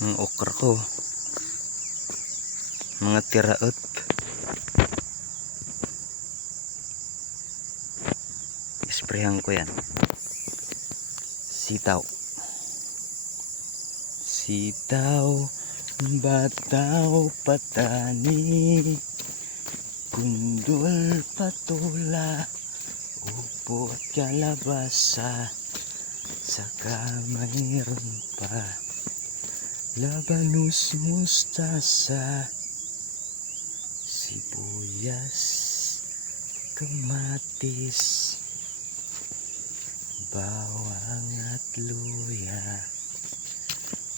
Ang okra ko, mga tiraot. Isprehan ko yan. Sitaw. Sitaw, bataw, patani, kundol, patula, upo at kalabasa, saka mayroon pa labanus, mustasa, sibuyas, kamatis, bawang at luya.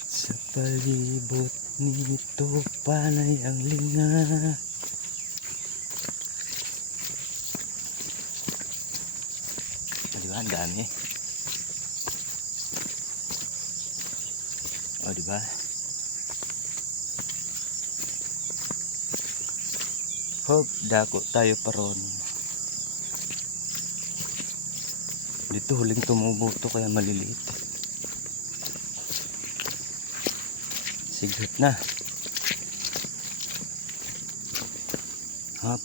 Sa palibot nito panay ang linga. Diba ang dami? O diba? Hop, dako tayo paron. Dito huling tumubo to kaya maliliit. Sigot na. Hop.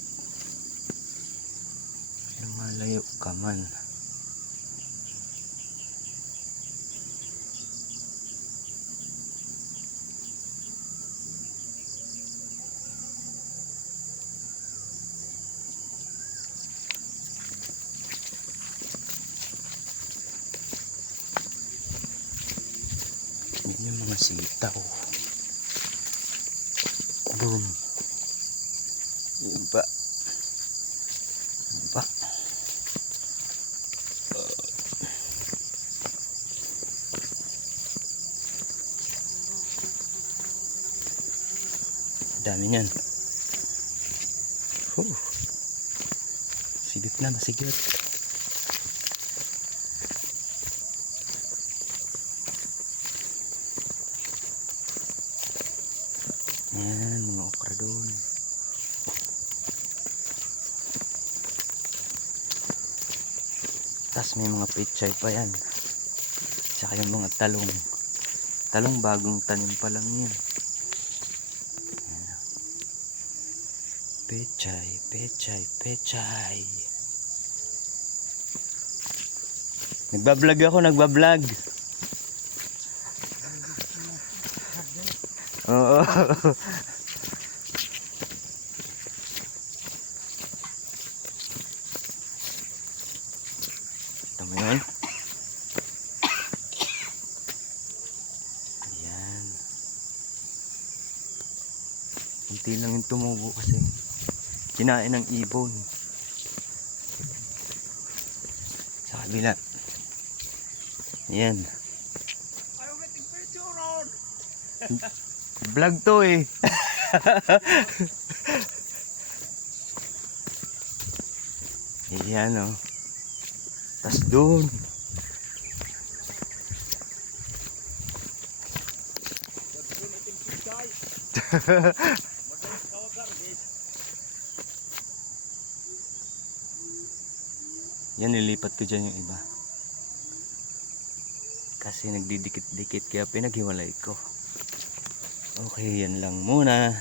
Lumalayo ka man. Yan yung mga sitaw. Boom. Iba. Iba. Dami niyan. Sigit na, masigit. Yan, mga okra doon. Tas may mga pechay pa yan. Tsaka yung mga talong. Talong bagong tanim pa lang yan. Yan. Pechay, pechay, pechay. Nagbablog ako, nagbablog. Oo. Tama yun. Ayan. Kunti lang yung tumubo kasi kinain ng ibon. Sa kabila. Ayan. Vlog to eh. Ayan o. Tas doon. Yan, nilipat ko dyan yung iba. Kasi nagdidikit-dikit kaya pinaghiwalay ko. Okay, yan lang muna.